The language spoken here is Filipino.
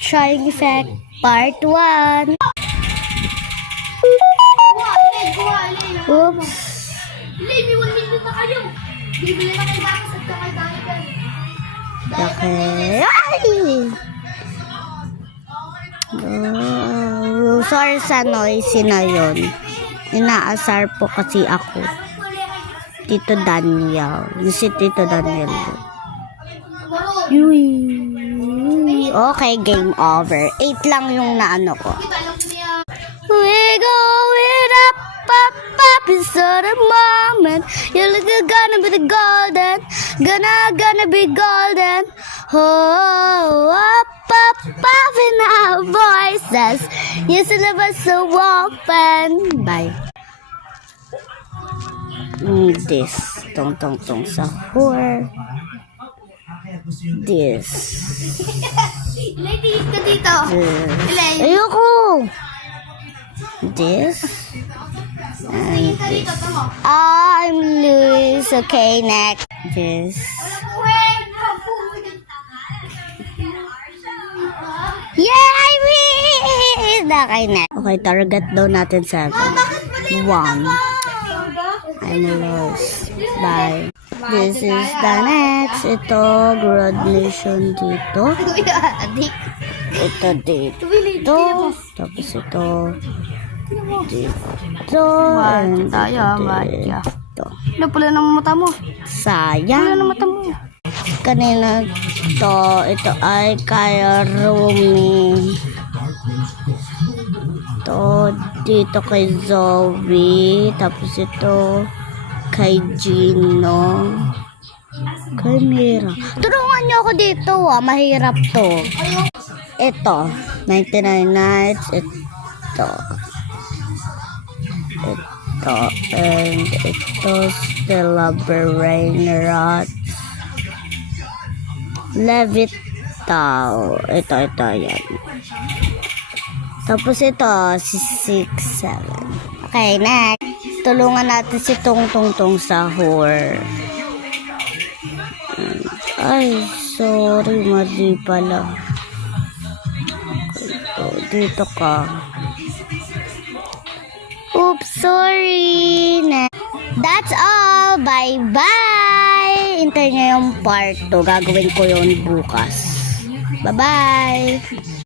Trying effect part 1. Oops. Okay. Ay! Sorry sa noisy na yun. Inaasar po kasi ako. Tito Daniel. Si Tito Daniel. Okay, game over. 8 lang yung naano ko. We going up, up, up inside the moment. You're gonna be the golden. Gonna be golden. Oh, up, up, up in our voices. You should never so open. Bye. This. Tong sahur. This. Tingin ka dito. Ayoko. This. And this. I'm loose. Okay, next. This. Yeah, I win! Okay, next. Okay, target daw natin 7. 1. I'm lost. Bye. This is the next. Ito, graduation dito. Ito dito. Tapos ito. Dito. And dito. Ano pala ng mata mo? Sayang. Ano mata mo? Kanina to. Ito ay kay Rumi. Ito dito kay Zoe. Tapos ito kay Gino. Kay Mira. Tulungan niyo ako dito mahirap to. Ito 99 nights. Ito and ito Stella Brain Rot. Levitao. Ito yan. Tapos ito si 6, 7. Okay, next. Tulungan natin si Tong sahur. Ay, sorry, mali pala. Dito ka. Oops, sorry. That's all. Bye-bye. Hintay niyo yung part 2. Gagawin ko yun bukas. Bye-bye.